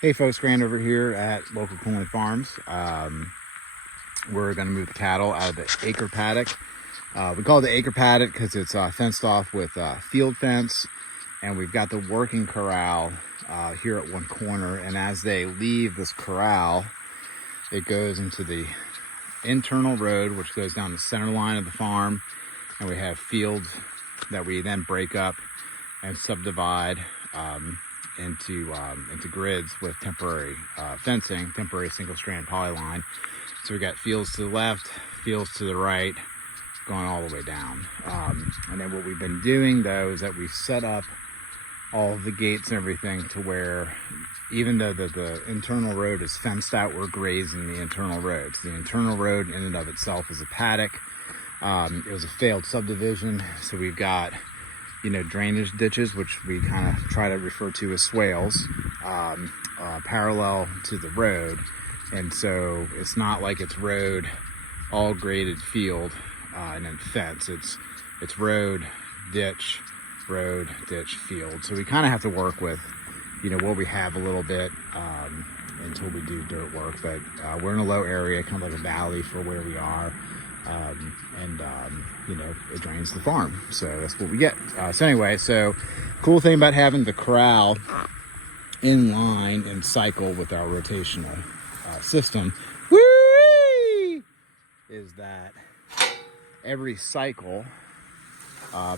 Hey folks, Grant over here at Local Cooling Farms. We're going to move the cattle out of the acre paddock. We call it the acre paddock because it's fenced off with field fence, and we've got the working corral here at one corner. And as they leave this corral, it goes into the internal road, which goes down the center line of the farm, and we have fields that we then break up and subdivide into grids with temporary fencing, temporary single-strand polyline. So we got fields to the left, fields to the right, going all the way down. And then what we've been doing though is that we've set up all of the gates and everything to where, even though the internal road is fenced out, we're grazing the internal road. So the internal road in and of itself is a paddock. It was a failed subdivision, so we've got drainage ditches, which we kind of try to refer to as swales, parallel to the road. And so it's not like it's road, all graded field, and then fence. It's road, ditch, field. So we kind of have to work with, what we have a little bit until we do dirt work. But we're in a low area, kind of like a valley for where we are. It drains the farm, so that's what we get. So anyway, cool thing about having the corral in line and cycle with our rotational system, whee, is that every cycle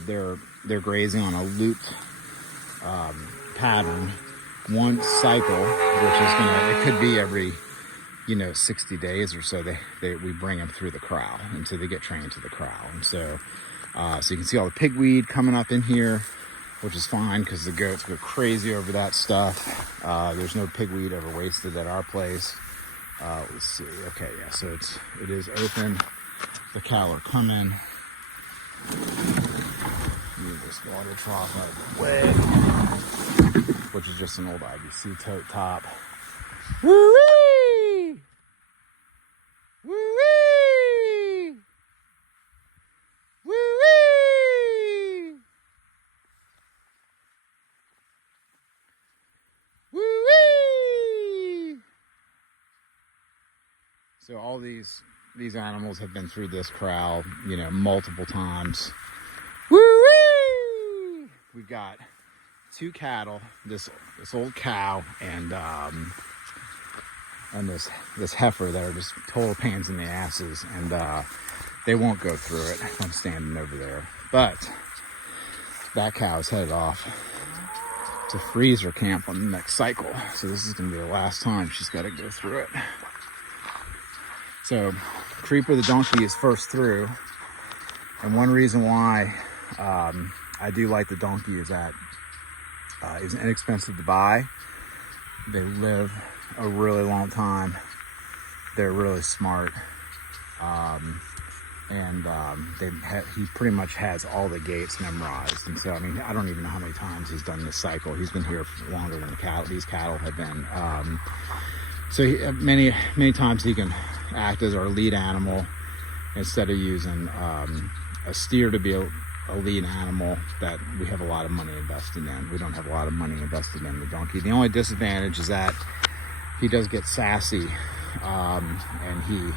they're grazing on a looped pattern. One cycle, which is it could be every 60 days or so, we bring them through the corral until they get trained to the corral. And so you can see all the pigweed coming up in here, which is fine because the goats go crazy over that stuff. There's no pigweed ever wasted at our place. Let's see. Okay, yeah, so it is open. The cattle are coming. Move this water trough out of the way, which is just an old IBC tote top. Woo-wee! Woo-wee! Woo-wee! Woo-wee! So all these animals have been through this corral, multiple times. Woo-wee! We've got 2 cattle, this old cow and this heifer that are just total pains in the asses, and they won't go through it. I'm standing over there, but that cow is headed off to freezer camp on the next cycle, so this is going to be the last time she's got to go through it. So Creeper the donkey is first through, and one reason why I do like the donkey is that it's inexpensive to buy. They live a really long time. They're really smart, he pretty much has all the gates memorized. And so, I don't even know how many times he's done this cycle. He's been here for longer than these cattle have been. Many times he can act as our lead animal instead of using a steer to be a lead animal that we have a lot of money invested in. We don't have a lot of money invested in the donkey. The only disadvantage is that he does get sassy, and he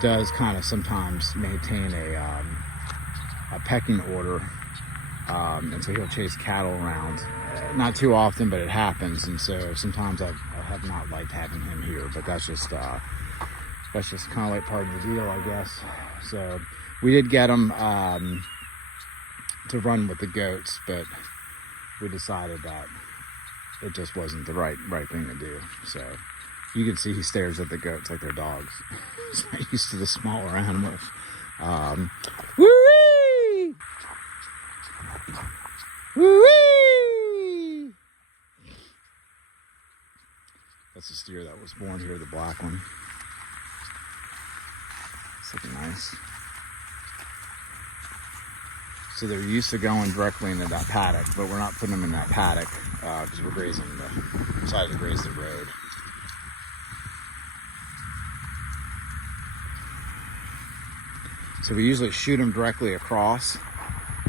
does kind of sometimes maintain a pecking order, and so he'll chase cattle around. Not too often, but it happens, and so sometimes I have not liked having him here, but that's just kind of like part of the deal, I guess. So we did get him to run with the goats, but we decided that it just wasn't the right thing to do. So you can see he stares at the goats like they're dogs. He's not used to the smaller animals. Woo-wee! Woo-wee! That's the steer that was born here, the black one. It's looking nice. So they're used to going directly into that paddock, but we're not putting them in that paddock because we're decided to graze the road. So we usually shoot them directly across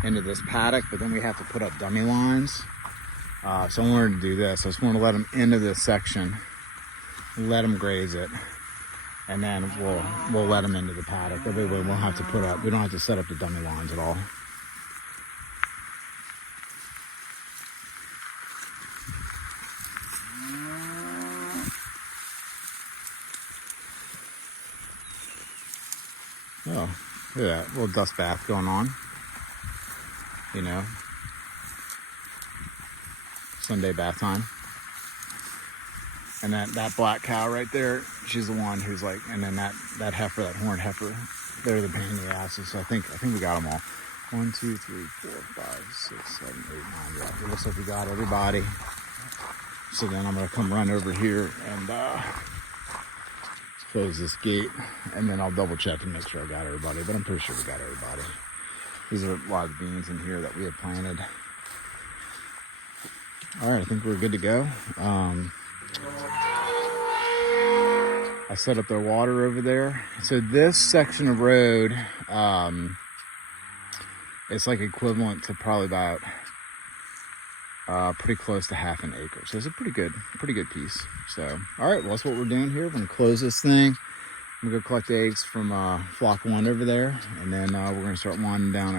into this paddock, but then we have to put up dummy lines So I wanted to do this. I just want to let them into this section, let them graze it, and then we'll let them into the paddock. That way we won't have to we don't have to set up the dummy lines at all. Oh, look at that little dust bath going on. You know, Sunday bath time. And that black cow right there, she's the one who's like, and then that heifer, that horned heifer, they're the pain in the asses. So I think we got them all. 1, 2, 3, 4, 5, 6, 7, 8, 9. Yeah, it looks like we got everybody. So then I'm gonna come run over here and close this gate, and then I'll double check and make sure I got everybody. But I'm pretty sure we got everybody. These are a lot of beans in here that we have planted. All right, I think we're good to go. I set up their water over there. So this section of road, it's like equivalent to probably about pretty close to half an acre. So it's a pretty good piece. So, all right, well, that's what we're doing here. We're gonna close this thing. I'm gonna go collect the eggs from flock 1 over there, and then we're gonna start winding down